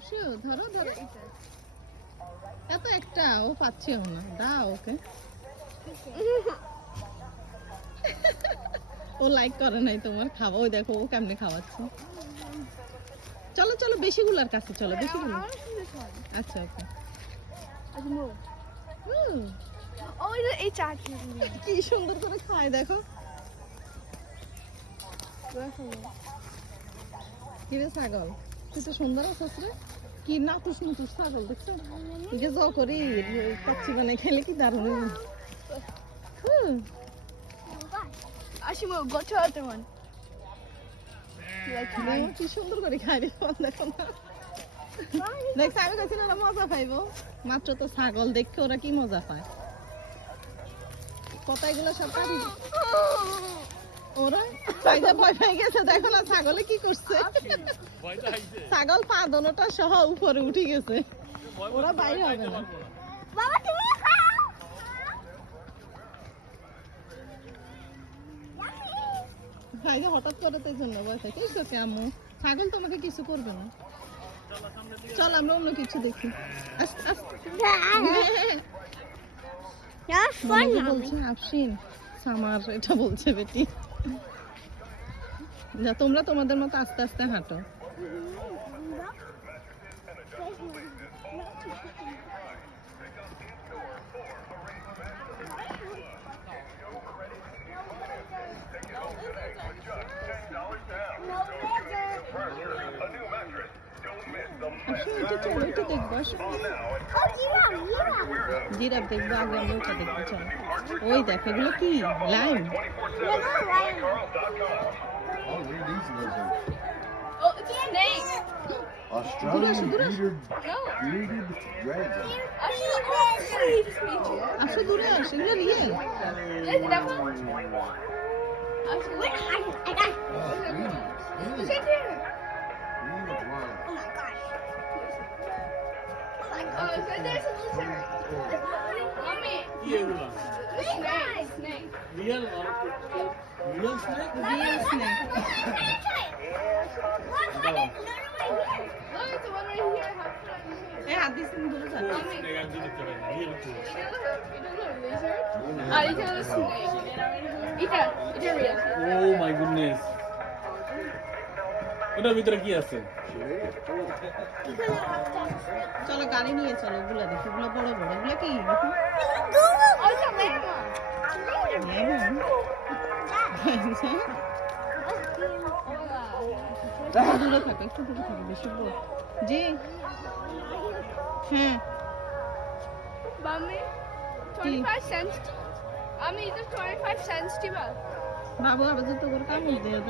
আসো ধরো ধরো এত একটা ও পাচ্ছেও না দাও ওকে ও লাইক করে নাই তোমার খাওয়া ওই দেখো ও কেমনে খাওয়াচ্ছে চলো চলো বেশিগুলার কাছে চলো বেশিগুলো আচ্ছা ওকে এই চাটনি কি সুন্দর করে খায় দেখো কি রে ছাগল তুই তো সুন্দর আছিস রে কি নাতুস নাতুস ছাগল দেখছো যে জ করি পাচ্ছি মানে খেলে কি দারুণ Ashimo, go to other one. কি সুন্দর করে খায় রে দেখো না দেখ আমি কাছে না মজা পাইবো মাত্র তো ছাগল দেখে ওরা কি মজা পায় কথাগুলো সব কাটি ওরা সাইজে ভয় পেয়ে গেছে দেখো না ছাগলে কি করছে ছাগল পা দোনোটা সহ উপরে উঠে গেছে ওরা বাইরে হবে না বাবা তুমি খাও সাইজে হঠাৎ করে তাই জন্য ভয় থাকে কি করছে আম্মু ছাগল তোমাকে কিছু করবে না চল আমরা অন্য কিছু দেখি আস্তে আস্তে বলছে আফসিন সামার এটা বলছে বেটি যা তোমরা তোমাদের মতো আস্তে আস্তে হাঁটো চলো এটা দেখবো জিরাফ দেখবো আগে আমরা ওটা দেখবো চলো ওই দেখো এগুলো কি lime Oh, it's a snake. Australian bearded dragon. আসো দূরে আসো এগুলো রিয়েল Oh my goodness. ওটার ভিতরে কি আছে? চলো গাড়ি নিয়ে চলো ওগুলো দেখো ওগুলো বড় বড় ওগুলো কি দূরে থাকো একটু দূরে থাকো বেশি বড় জি হ্যাঁ Mommy, 25 cents. I mean, it's 25 cents, Tiva. বাবু আবার তো তোর কামড় দিয়ে